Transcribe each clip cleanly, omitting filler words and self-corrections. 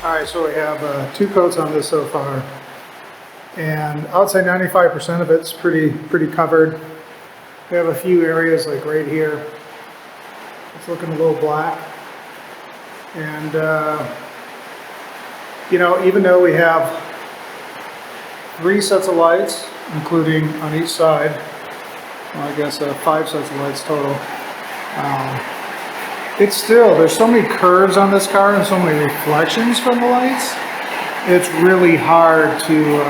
All right, so we have 2 coats on this so far, and I would say 95% of it's pretty covered. We have a few areas like right here. It's looking a little black, and you know, even though we have 3 sets of lights, including on each side, well, I guess 5 sets of lights total. It's still, there's so many curves on this car and so many reflections from the lights. It's really hard to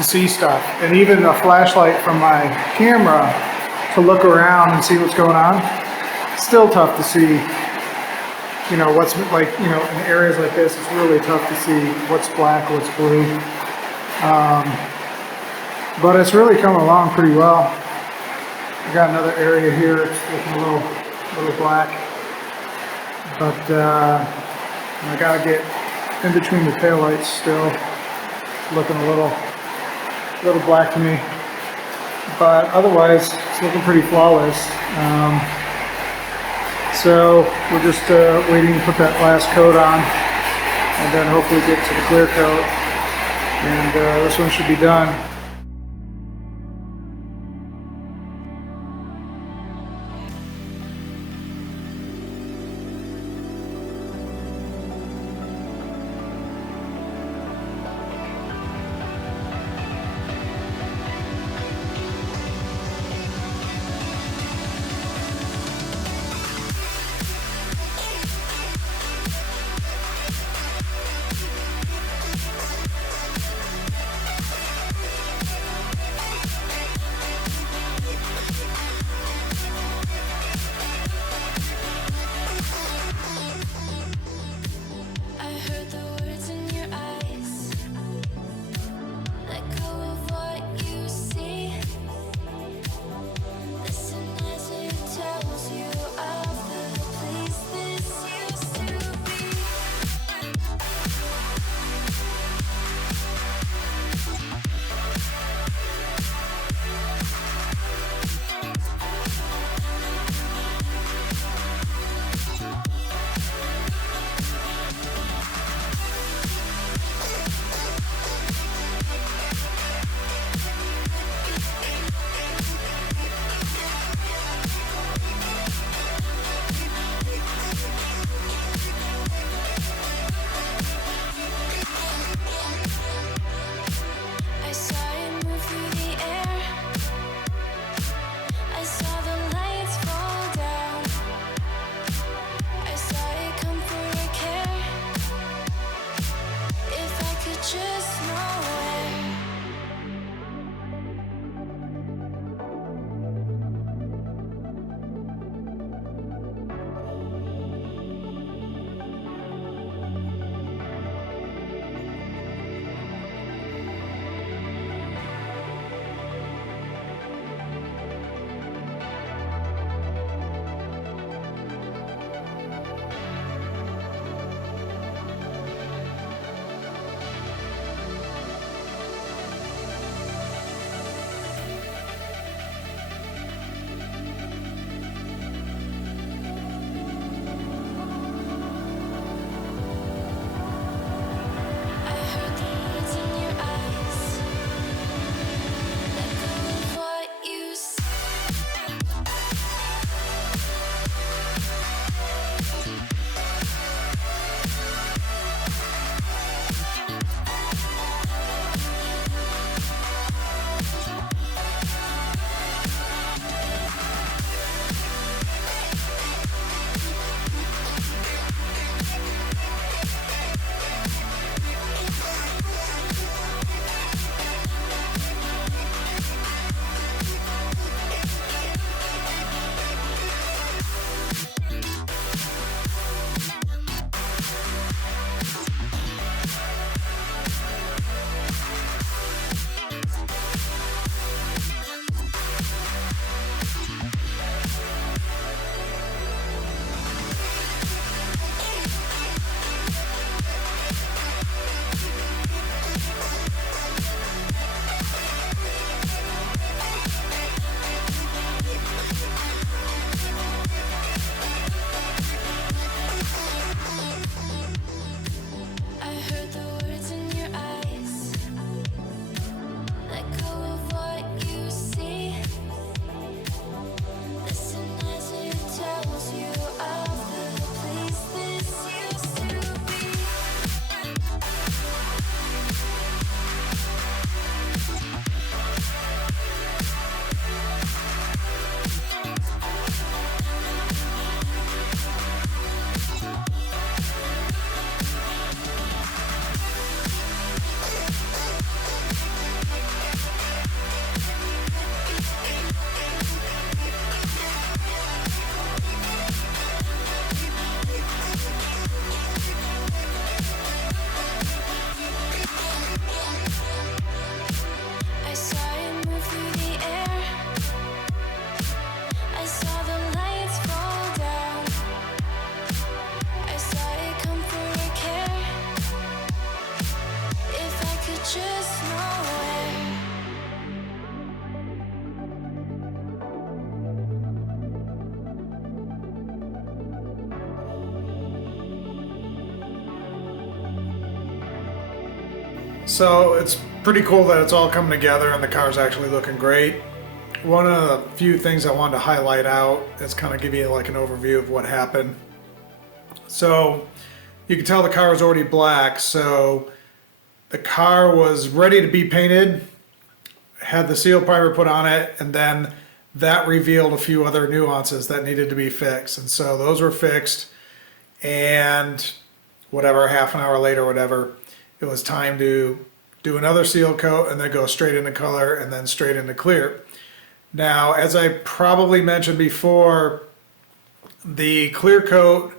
see stuff. And even a flashlight from my camera to look around and see what's going on, it's still tough to see, you know, what's like, you know, in areas like this, it's really tough to see what's black, what's blue. But it's really coming along pretty well. I got another area here, it's looking a little black, but I gotta get in between the taillights still. It's looking a little black to me, but otherwise it's looking pretty flawless. So we're just waiting to put that last coat on, and then hopefully get to the clear coat, and this one should be done. So it's pretty cool that it's all coming together and the car's actually looking great. One of the few things I wanted to highlight out is kind of give you like an overview of what happened. So you can tell the car was already black, so the car was ready to be painted, had the seal primer put on it, and then that revealed a few other nuances that needed to be fixed. And so those were fixed, and whatever, half an hour later, whatever, it was time to do another seal coat and then go straight into color and then straight into clear. Now, as I probably mentioned before, the clear coat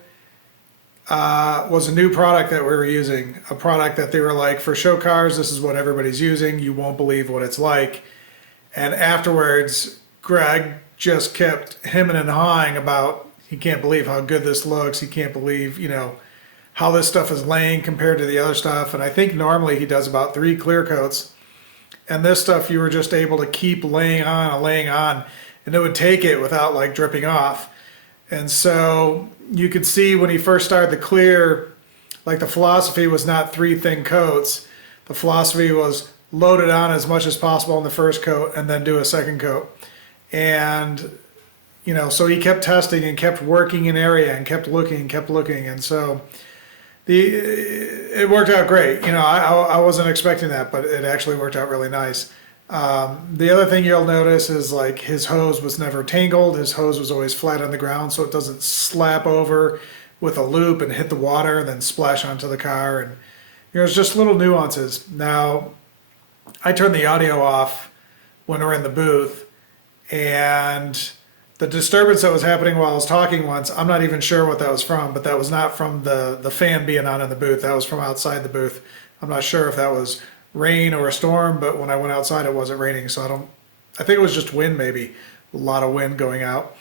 was a new product that we were using, a product that they were like, for show cars, this is what everybody's using, you won't believe what it's like. And afterwards, Greg just kept hemming and hawing about, he can't believe how good this looks, he can't believe, you know, how this stuff is laying compared to the other stuff. And I think normally he does about 3 clear coats, and this stuff you were just able to keep laying on and laying on, and it would take it without like dripping off. And so you could see when he first started the clear, like the philosophy was not 3 thin coats. The philosophy was load it on as much as possible in the first coat and then do a second coat. And, you know, so he kept testing and kept working an area and kept looking and kept looking. And so it worked out great. You know, I wasn't expecting that, but it actually worked out really nice. The other thing you'll notice is like his hose was never tangled. His hose was always flat on the ground, so it doesn't slap over with a loop and hit the water and then splash onto the car. And you know, it's just little nuances. Now, I turned the audio off when we're in the booth, and the disturbance that was happening while I was talking once, I'm not even sure what that was from, but that was not from the fan being on in the booth. That was from outside the booth. I'm not sure if that was rain or a storm, but when I went outside it wasn't raining, so I think it was just wind, maybe a lot of wind going out.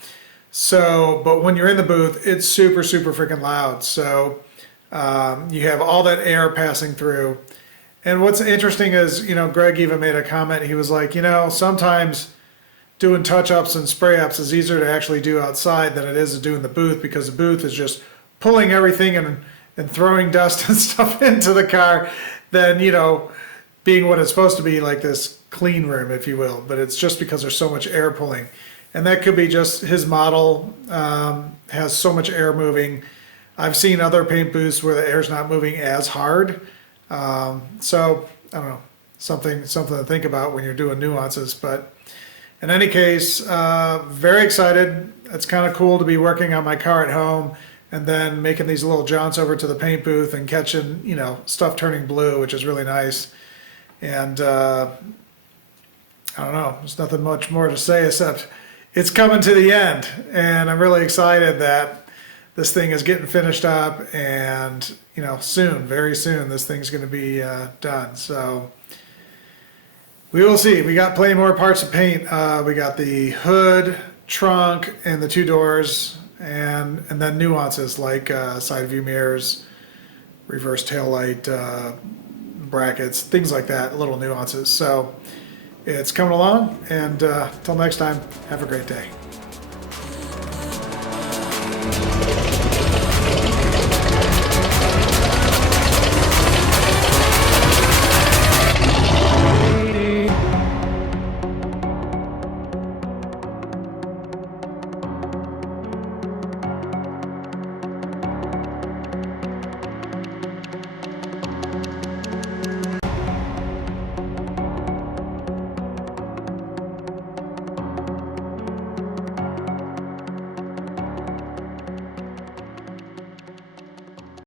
So, but when you're in the booth, it's super freaking loud. So you have all that air passing through. And what's interesting is, you know, Greg even made a comment. He was like, you know, sometimes doing touch-ups and spray-ups is easier to actually do outside than it is to do in the booth, because the booth is just pulling everything and throwing dust and stuff into the car than, you know, being what it's supposed to be, like this clean room, if you will. But it's just because there's so much air pulling. And that could be just his model has so much air moving. I've seen other paint booths where the air's not moving as hard. So, I don't know, something to think about when you're doing nuances. But in any case, very excited. It's kind of cool to be working on my car at home and then making these little jaunts over to the paint booth and catching, you know, stuff turning blue, which is really nice. And I don't know, there's nothing much more to say except it's coming to the end, and I'm really excited that this thing is getting finished up, and you know, soon, very soon, this thing's going to be done. So we will see. We got plenty more parts to paint. We got the hood, trunk, and the 2 doors, and then nuances like side view mirrors, reverse tail light, brackets, things like that, little nuances. So it's coming along, and till next time, have a great day.